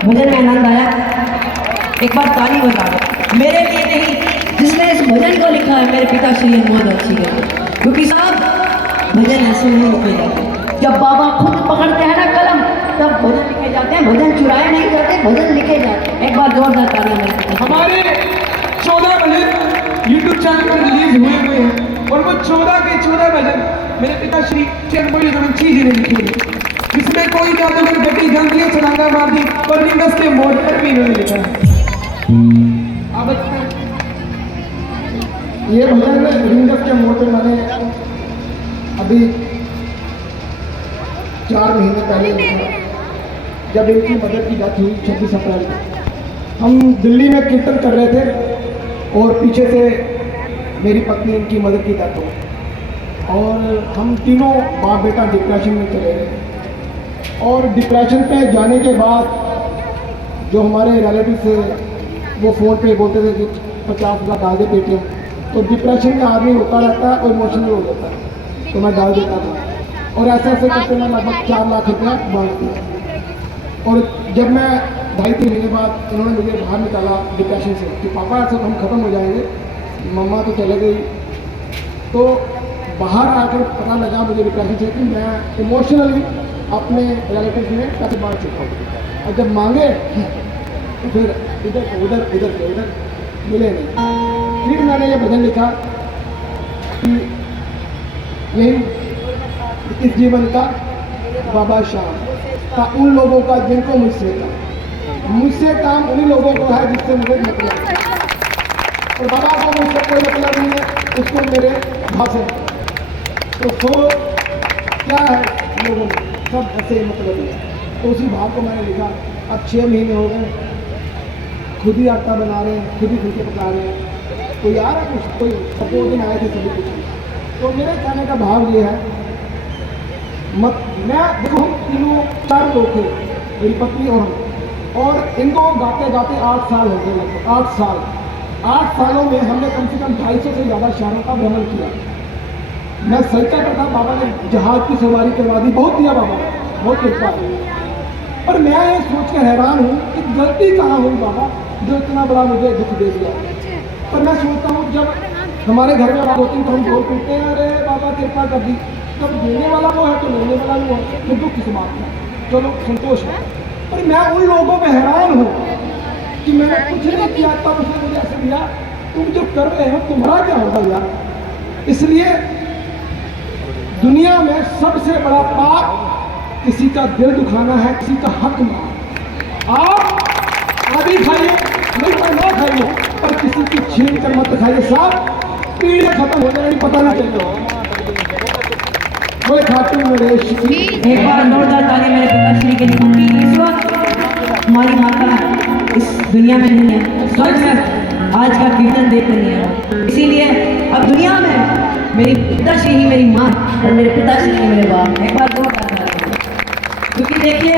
भजन में आनंद आया, एक बार ताली बजा दो मेरे लिए नहीं, जिसने इस भजन को लिखा है मेरे पिताश्री बहुत अच्छी है। क्योंकि साहब भजन ऐसे नहीं लिखे जाते, जब बाबा खुद पकड़ते हैं ना कलम तब भजन लिखे जाते हैं, भजन चुराए नहीं जाते, भजन लिखे जाते हैं। एक बार जोरदार ताली मेरे। हमारे 14 भजन यूट्यूब चैनल पर रिलीज हुए हैं और वो 14 के 14 भजन मेरे पिताश्री चरणबड़ी रमनसी जी ने लिखे हैं, जिसमें कोई जादूगर गड्डी जंगली छलांगा मार दी और रिंगस के मोड़ पर भी इन्होंने लिखा है। अब ये भजन रिंगस के मोड़ पर मैंने अभी 4 महीने पहले लिखा, जब इनकी मदर की डेथ हुई 26 अप्रैल को। हम दिल्ली में कीर्तन कर रहे थे और पीछे से मेरी पत्नी इनकी मदर की डेथ हो और हम तीनों बाप बेटा डिप्रेशन में चले गए। और डिप्रेशन पे जाने के बाद जो हमारे रिलेटिव थे वो फ़ोन पे बोलते थे कि 50,000 डाल दे पेटीएम, तो डिप्रेशन में आदमी होता रहता है और इमोशनल हो जाता है, तो मैं डाल देता था और ऐसे ऐसे करके मैं लगभग 4 लाख रुपया बांट दिया। और जब मैं 2.5-3 महीने बाद उन्होंने मुझे बाहर निकाला डिप्रेशन से कि पापा ऐसे हम ख़त्म हो जाएंगे, मम्मा तो चले गई, तो बाहर आकर पता लगा मुझे डिप्रेशन से कि मैं इमोशनली अपने रिलेटिव में पैसे बांट चुका हूँ और जब मांगे तो फिर इधर उधर मिले नहीं। फिर मैंने ये भजन लिखा कि यही इस जीवन का बाबा शाम का उन लोगों का जिनको मुझसे काम उन्हीं लोगों को है जिससे मुझे मतलब है, और बाबा को मुझसे कोई मतलब नहीं है, उसको मेरे भाषण तो क्या है लोगों में सब ऐसे मतलब है। तो उसी भाव को मैंने लिखा। अब 6 महीने हो गए, खुद ही आटा बना रहे हैं, खुद ही फुलके पका रहे हैं, कोई आ रहा है कुछ, कोई सपोर्ट दिन आए थे सभी कुछ। तो मेरे कहने का भाव ये है, मत मैं देखो हम तीनों 4 लोग थे, मेरी पत्नी और हम, और इनको गाते गाते 8 साल हो गए, लगभग 8 साल। 8 सालों में हमने कम से कम 250 से ज़्यादा शहरों का भ्रमण किया। मैं सही करता, बाबा ने जहाज की सवारी करवा दी, बहुत दिया बाबा, बहुत कृपा। पर मैं ये सोच कर हैरान हूँ कि गलती कहाँ हुई बाबा जो इतना बड़ा मुझे दुख दे दिया। पर मैं सोचता हूँ जब हमारे घर में बात होती है तो हम बोल पीते हैं, अरे बाबा कृपा कर दी, जब देने वाला वो है तो लेने वाला वो है, फिर दुख किस बात का, चलो संतोष है। पर मैं उन लोगों पर हैरान हूँ कि मैंने कुछ नहीं किया तब उसने मुझे ऐसे दिया, तुम जो कर रहे हो तुम्हारा क्या होगा यार। इसलिए दुनिया में सबसे बड़ा पाप किसी का दिल दुखाना है, किसी का हक मारना। आप आदि खाइए नहीं पर ना खाइए, पर किसी की छीन कर मत खाइए, साहब पीड़े खत्म हो जाएगी, पता नहीं चलेगा। बोले खाटू मेरे श्री। एक बार जोरदार ताली मेरे पिताश्री के लिए, क्योंकि इस वक्त हमारी माता इस दुनिया में नहीं है, स्वर्ग में आज का कीर्तन देख रही है। इसीलिए अब दुनिया में मेरी पिताश्री ही मेरी माँ और मेरे पिताश्री ही मेरे बाप। एक बार जोरदार ताली, क्योंकि देखिए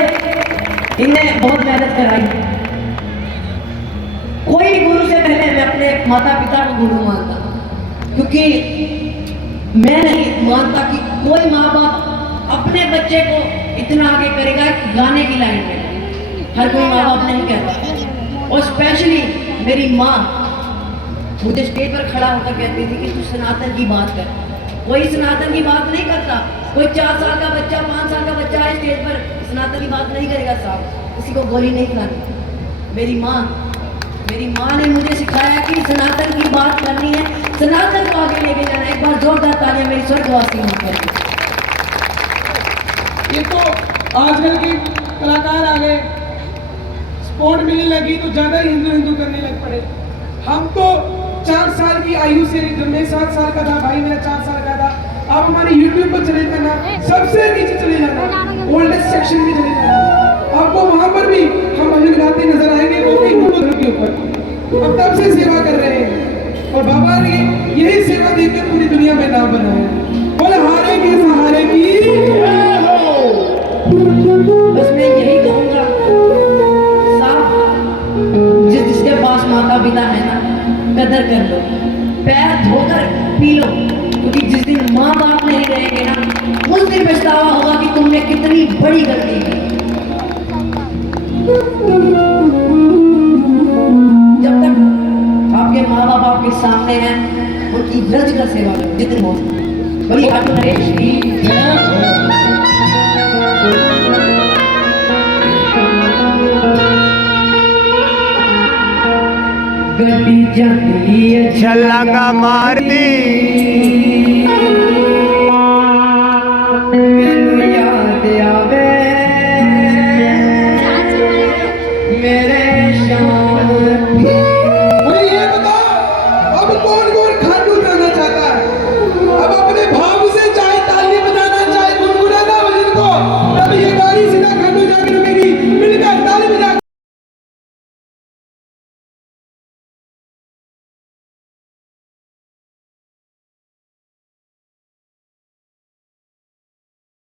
इनने बहुत मेहनत कराई। कोई गुरु से पहले मैं अपने माता पिता को गुरु मानता, क्योंकि मैं नहीं मानता कि कोई माँ बाप अपने बच्चे को इतना आगे करेगा गाने की लाइन में। हर कोई माँ बाप नहीं कहता, और स्पेशली मेरी माँ मुझे स्टेज पर खड़ा होकर कहती थी कि तू सनातन की बात कर। कोई सनातन की बात नहीं करता, कोई 4 साल का बच्चा 5 साल का बच्चा है स्टेज पर सनातन की बात नहीं करेगा साहब, किसी को गोली नहीं खिलानी। मेरी माँ ने मुझे सिखाया कि सनातन की बात करनी है सनातन को आगे लेके जाना। एक बार जोरदार तालियां मेरी स्वर्गवासी होकर। ये तो आजकल के कलाकार आ गए, स्पॉट मिलने लगी तो ज्यादा हिंदू हिंदू करने लग पड़े। हम तो 4 साल की आयु से, जब मैं 7 साल का था, भाई मेरा 4 साल का था, आप हमारे YouTube पर चले जाना, सबसे नीचे चले जाना, ओल्डेस्ट सेक्शन में चले जाना, आपको वहां पर भी हम भजन गाते नजर आएंगे, वो भी हिंदू धर्म के ऊपर। हम तब से सेवा कर रहे हैं और बाबा ने यही सेवा देकर पूरी दुनिया में नाम बनाया। बोले हारे के सहारे की जय हो। बस मैं यही कहूंगा, साहब जिसके पास माता पिता है ना, कदर कर लो, पैर धोकर पी लो, क्योंकि जिस दिन माँ बाप नहीं रहेंगे ना, उस दिन पछतावा होगा कि तुमने कितनी बड़ी गलती की। जब तक आपके माँ बाप आपके सामने हैं, उनकी रज का सेवा करो जितनी हो। बड़ी खाटू नरेश की गड्डी जाती है छलांगा मारती